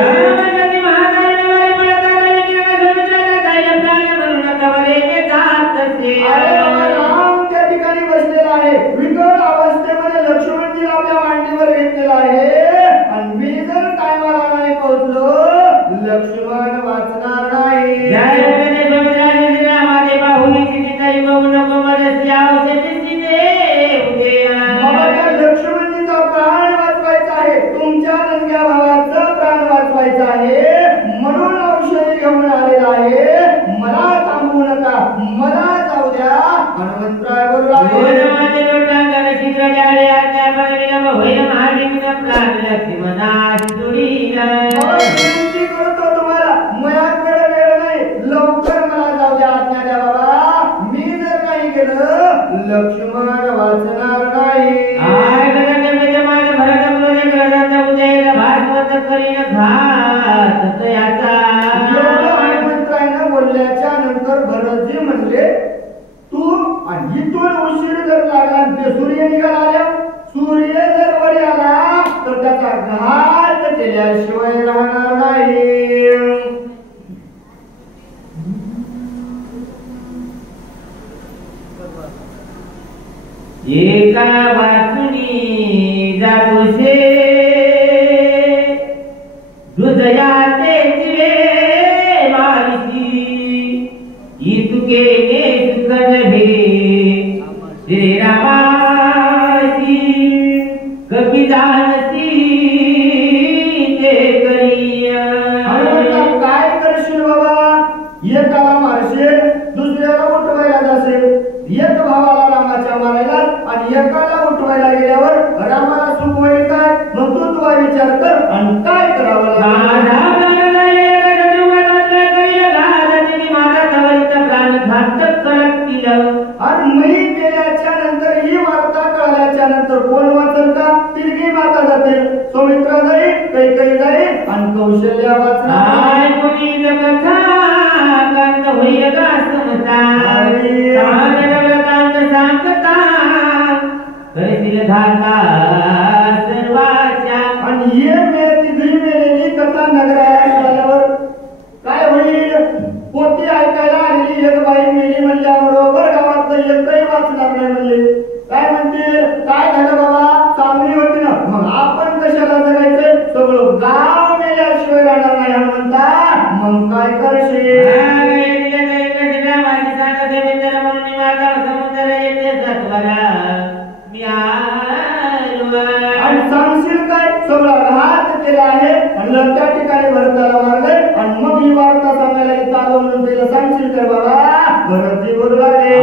राम त्या ठिकाणी बसलेला आहे, विकट अवस्थेमध्ये लक्ष्मणजी आपल्या मांडीवर घेतलेला आहे आणि मी जर टाइमाला नाही पोहोचलो लक्ष्मण वाचणार नाही. लक्ष्मणजीचा प्राण वाचवायचा आहे, तुमच्या नंग्या भावाचा प्राण वाचवायचा आहे, म्हणून औषध घेऊन आलेला आहे. मला थांबवू नका, मला जाऊ द्या. हनुमंतराय बोलू करतो तुम्हाला, माझ्याकडे वेळ नाही, लवकर मला जाऊ द्या, आज्ञा द्या बाबा. मी जर काही केलं लक्ष्मण वाचणार नाही. मेल्याशिवाय राहणार नाही. एका वाचुनी जातोसे हृदयाचे जिवे मारिसी इतुके सुख नभे श्री रामासी कपी जानसी ते करिया. काय करशील बाबा? एकाला मारशील, दुसऱ्याला उठवायला जाशील. एक भावाला रामाच्या मारायला आणि एकाला उठवायला गेल्यावर रामाला सुख होईल काय? मग तू तुझा विचार कर आणि काय करावं लागेल. आणि मी गेल्याच्या नंतर ही वार्ता कळल्याच्या नंतर कोण वाचल का? तिरगी माता जातील, सौमित्रा जाईल, कैकेयी जाईल आणि कौशल्या वाचणार. आणि हे तिघी मेलेली कथा नगराला कळल्यावर काय होईल? पोती ऐकायला आलेली एक बाई मेली म्हणल्याबरोबर गावातलं एकही वाचणार नाही म्हणले. काय म्हणतील? काय झालं बाबा? चांगली होती ना, मग आपण कशाला जगायचं? सगळं गाव मेल्याशिवाय राहणार नाही हनुमंता. मग काय करशील? आणि सांगशील काय? सगळं घात केला आहे आणि त्या ठिकाणी भरताला मारलंय आणि मग ही वार्ता सांगायला चालू म्हणून तिला सांगशील काय बाबा? भरती बोलू लागले.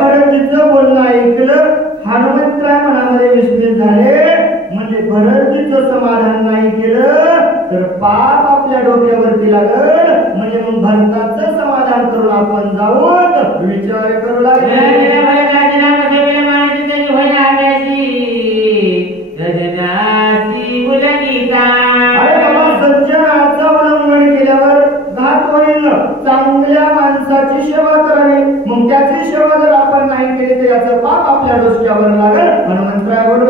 भरतीचं बोलणं ऐकलं, हनुमंतराय मनामध्ये विस्मित झाले. म्हणजे भरतीचं समाधान नाही केलं तर पाप आपल्या डोक्यावरती लागल. म्हणजे मग भरताचं समाधान करून आपण जाऊन विचार करू लागले. सज्जनाचं उल्लंघन केल्यावर घात होईल. चांगल्या माणसाची सेवा करावी. मग त्याची सेवा जर आपण नाही केली तर याचं पाप आपल्या डोक्यावर लागल. हनुमंतराय बोलू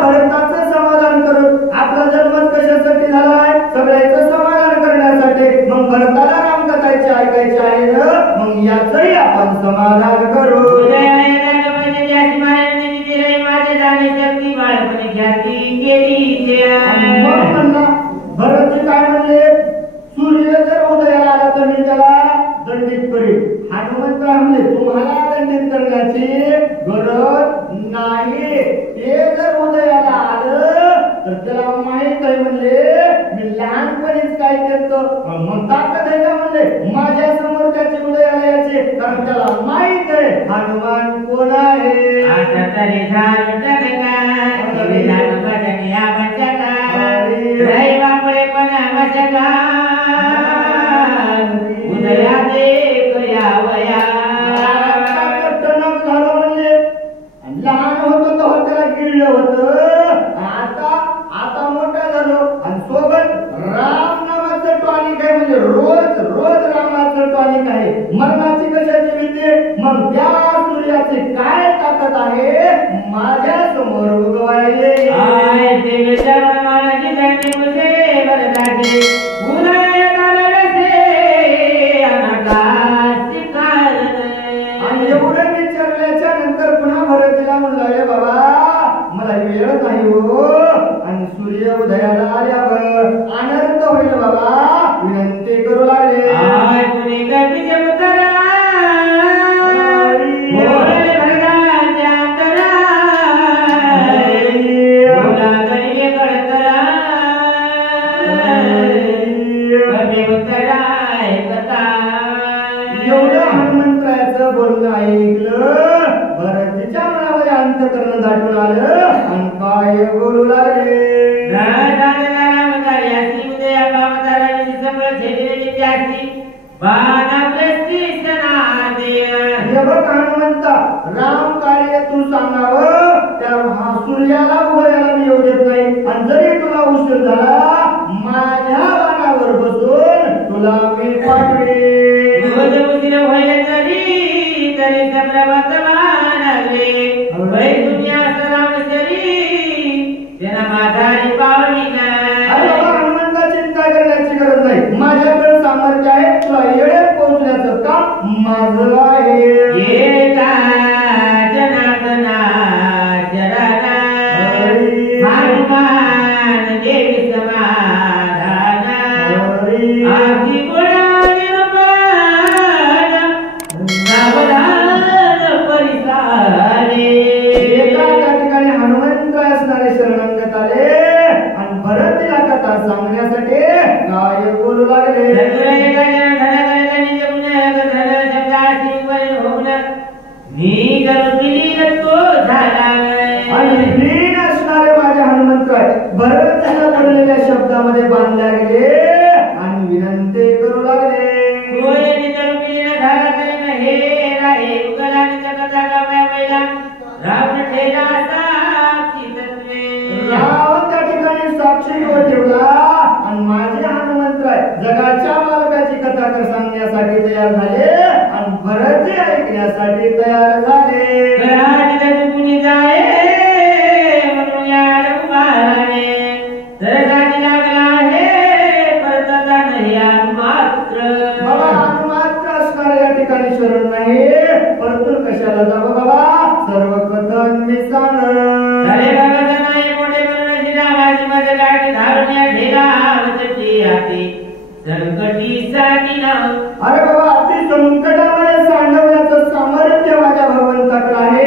भरताचं समाधान करून आपला जन्म कशासाठी झालाय? सगळ्याचं समाधान करण्यासाठी. मग भरताला रामकथाचे ऐकायचे आहे ना, मग याचंही आपण समाधान करू. भरत काय म्हणले? सूर्य जर उदयाला आला तर मी त्याला दंडित करीन. हनुमंत म्हणले तुम्हाला दंडित करण्याची गरज नाही. ते जर उदयाला आलं तर त्याला माहित आहे म्हणले मी लहानपणीच काय केलं. मग ताकद आहे का म्हणले माझ्या समोर त्याची उदयाला यायचे? कारण त्याला माहित आहे हनुमान कोण आहे. लहान होतो तर त्याला गिळलं होतं. आता मोठा झालो आणि सोबत राम नामाचं टॉनिक आहे. म्हणजे रोज रोज रामाचं टॉनिक आहे. मरणाची कशाची भीती? मग त्या सूर्याची काय ताकद आहे माझ्या समोर उगवायले. आणि एवढं विचारल्याच्या नंतर पुन्हा भरतीला म्हणलं बाबा मला वेळ नाही हो. आणि सूर्य उदयाला आल्यावर अनर्थ होईल बाबा, विनंती करू लागले. एवढं हनुमंतरायाचं बोलणं ऐकलं, भरतीच्या मनामध्ये अंतःकरण दाटून आलं आणि काय बोलू लागले. हनुमंता राम काय माझं आहे. येता जनार्दना शरणा हनुमान देवी समाधाना आरती गोडा निर्माण सावधान परिसारे. एका त्या ठिकाणी हनुमंत असणारे शरणागत आले आणि भरतीला कथा सांगण्यासाठी गायक बोलू लागले. आणि लीन असणारे माझे हनुमंतराय भरतीला पडलेल्या शब्दामध्ये बांधल्या गेले आणि विनंती करू लागले. रावण त्या ठिकाणी साक्षी ठेवला आणि माझे हनुमंतराय जगाच्या मालकाची कथा सांगण्यासाठी तयार झाले आणि भरती ऐकण्यासाठी तयार झाले. बाबा अनुमात्र असणारे या ठिकाणी शरण नाही परंतु कशाला जावं बाबा सर्व कथन मी सांग. अरे बाबा अति संकटामध्ये सांडवण्याचं सामर्थ्य माझ्या भगवंताकडे आहे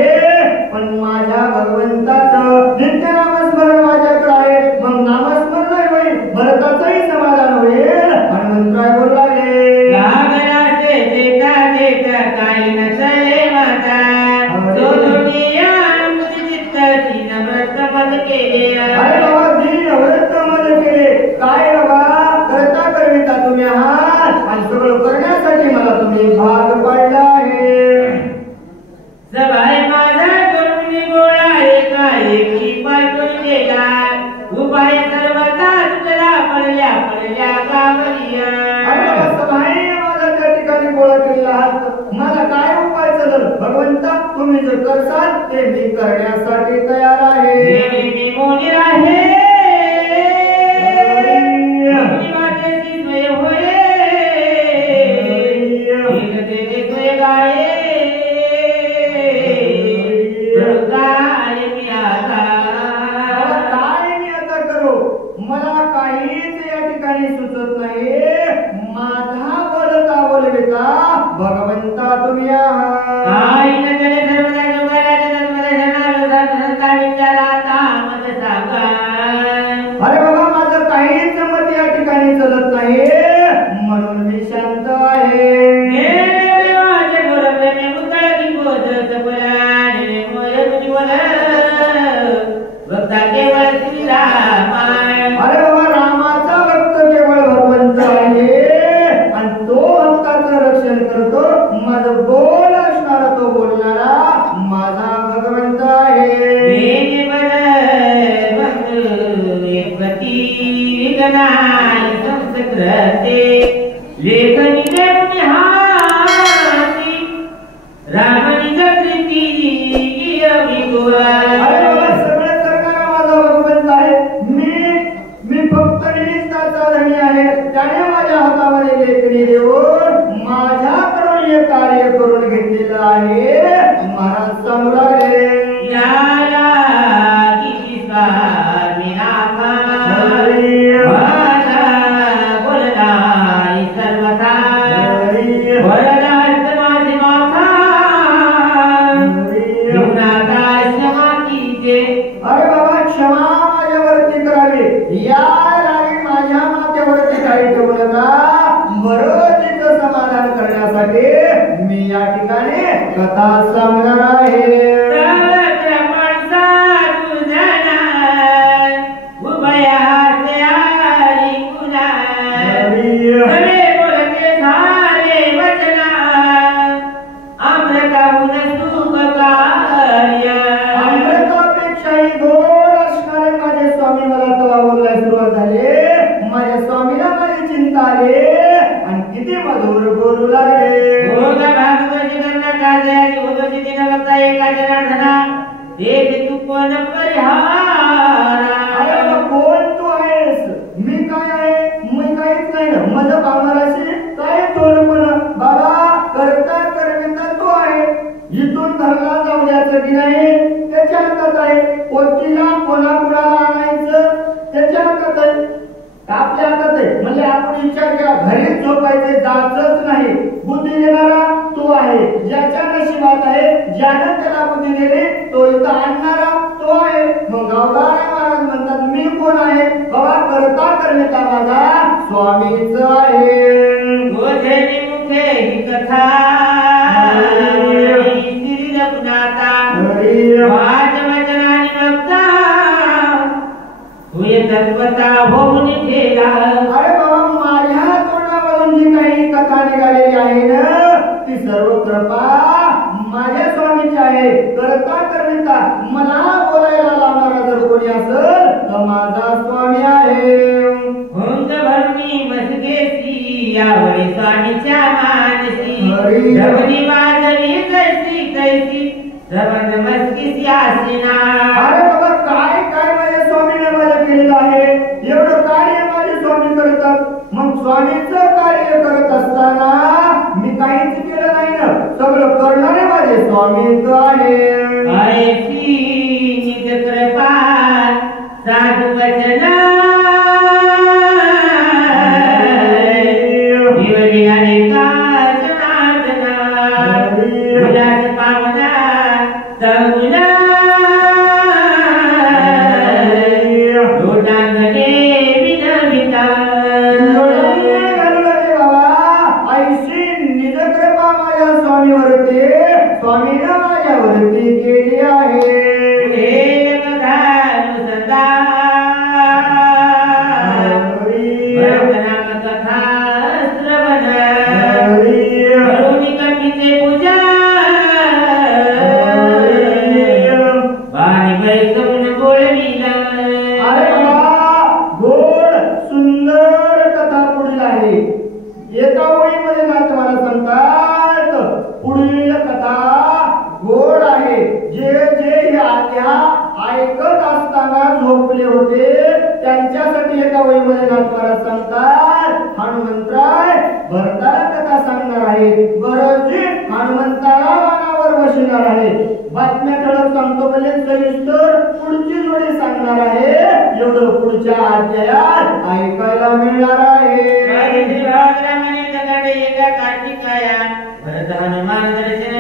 पण माझ्या भगवंताचं नित्य नामस्मरण माझ्याकडे आहे. मग नामस्मरण होईल भरताचंही समाधान होईल. हनुमंतराय बोलू लागले. अरे बाबा दीन व्रत मध्ये केले काय बाबा करता करविता तुम्ही आहात आणि सगळं करण्यासाठी मला तुम्ही भाग पाडला आहे. सभाय माझा करून गोळा एकाएकी पाठवून गेला उपाय सर्वता तुला पडल्या पडल्या गावलिया. अरे बाबा सभाई माझा त्या ठिकाणी गोळा केलेला आहात मला काय उपाय चालेल भगवंता तुम्ही जे करसाल ते मी करण्यासाठी तयार आहे. मोनी राहे मोनी वाटेची सोय होय एकतेने सोय गाये काय मी आता करू मला काहीच या ठिकाणी सुचत नाही. माझा बोलता बोलविता भगवंता तुम्ही आहात. अरे बाबा माझं काहीच मत या ठिकाणी चलत नाही म्हणून मी शांत आहे. अरे बाबा रामाचा भक्त केवळ भगवंत आहे आणि तो भक्ताचं रक्षण करतो. माझं बोल असणारा तो बोलणारा माझा भगवंत आहे. लेखनी रामनी जगती अरे बाबा सगळं करणारा माझा भगवंत आहे. मी फक्त निमित्ताचा धनी आहे. त्याने माझ्या हातामध्ये लेखणी देऊन माझ्याकडून हे कार्य करून घेतलेलं आहे. महाराज सांगू लागले. याला किती स्वामी नामा बोललाई सर्वथा वरदार्थ माझे माथा जीवनाचा क्षमा कीजे. अरे बाबा क्षमा माझ्यावरती करावी या लागी माझ्या माथ्यावरती काही ठेवू नका. भरतीचं समाधान करण्यासाठी मी या ठिकाणी कथा सांगणार आहे. अमृतापेक्षाही गोड असणारे माझे स्वामी मला तवा बोलायला सुरुवात झाले. माझ्या स्वामीला माझी चिंता आली आणि किती मधुर बोलू लागले. भागवती करणार घरला जाऊ द्यायचं की नाही त्याच्या हातात आहे. पोतीला कोणाला आणायचं त्याच्या हातात आहे, आपल्या हातात आहे. म्हणजे आपण विचार केला घरीच झोपायचे जायचंच नाही. बुद्धी देणारा तो आहे, ज्याच्या नशिबात आहे, ज्यानं त्याला बुद्धी दिली तो इथं आणणारा तो आहे. मग गावदारा महाराज म्हणतात मी कोण आहे बाबा, करता करता माझा स्वामीच आहे. गोधनी मुखे ही कथा श्री रघुनाथा वाच वचनानी बघता तुझे तत्वता होऊन ठेला. अरे बाबा माझ्या तोंडामधून जी काही कथा निघालेली आहे ना ती सर्व कृपा माझ्या स्वामीची आहे. करता करता मला बोलायला लावणारा जर कोणी असेल तर माझा स्वामी आहे. हुंद भरणी मसकेसी यावळी स्वामीच्या मानसी रवणी वाजवी कैसी कैसी सबंध मस्किसी आसिना. अरे बाबा काय काय माझ्या स्वामीने माझं केलेलं आहे, एवढं कार्य माझे स्वामी करतात. मग स्वामीचं कार्य करत असताना मी काहीच केलं नाही ना, सगळं करणारे माझे स्वामीच आहे. ऐसी निज कृपा साधु वचना जीवनी अनेका जनार्दना उल्हास पावना सगुणा लोटांगणे विनविता. ऐशी निज कृपा माझ्या स्वामीवरती स्वामीनं माझ्यावरती केली आहे. एका ओळीमध्ये ना तुम्हाला सांगतात पुढील कथा गोड आहे. जे जे हे आज्ञा ऐकत असताना झोपले होते त्यांच्यासाठी एका ओळीमध्ये ना तुम्हाला सांगतात हनुमंतराय भरताला कथा सांगणार आहे. गरजे हनुमंताला वानावर बसणार आहे. बातम्या ठळक सांगतो म्हणजे सविस्तर पुढची जोडी सांगणार आहे. एवढं पुढच्या अध्यायात ऐकायला मिळणार आहे. एका कार्तिकाया भरत हनुमान दर्शन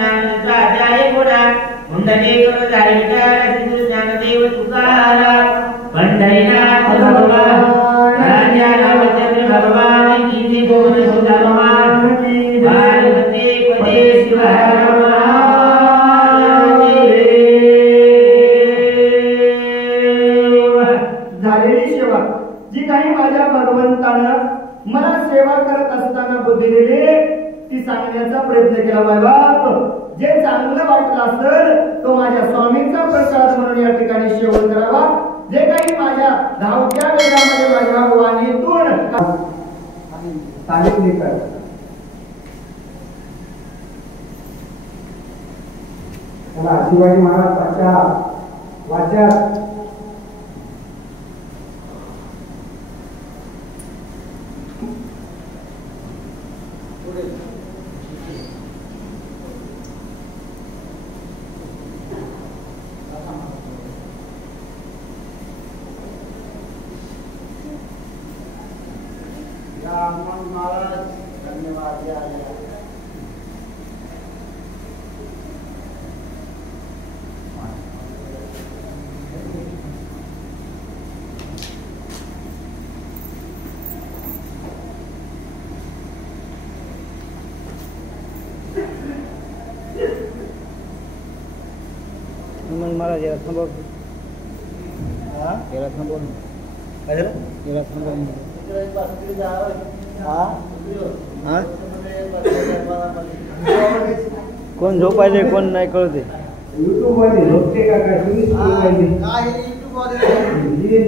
नामचा अध्याय पुढा मुंडलेकर झाले विचार ज्ञानदेव तुकाराम पंढरीनाथ भगवान राजा रामचंद्र भगवान की जय. बोल सुदामान पार्वती पदे शिवहर झालेली सेवा जी काही माझ्या भगवंतानं मला सेवा करत असताना बुद्धी दिली ती सांगण्याचा प्रयत्न केला. बाप जे चांगलं वाटलं असेल तो माझ्या स्वामींचा प्रसाद म्हणून या ठिकाणी सेवन करावा. जे काही माझ्या धावत्या वेगामध्ये माझ्या वाणीतून तालीम घेतात त्याला शिवाजी महाराजांच्या वाच्यात महाराज धन्यवाद. महाराज याला थांबव, याला थांबव, याला थांबव. कोण झोपायले कोण नाही कळते. युट्यूब मध्ये झोपते का काय तुम्ही युट्यूब मध्ये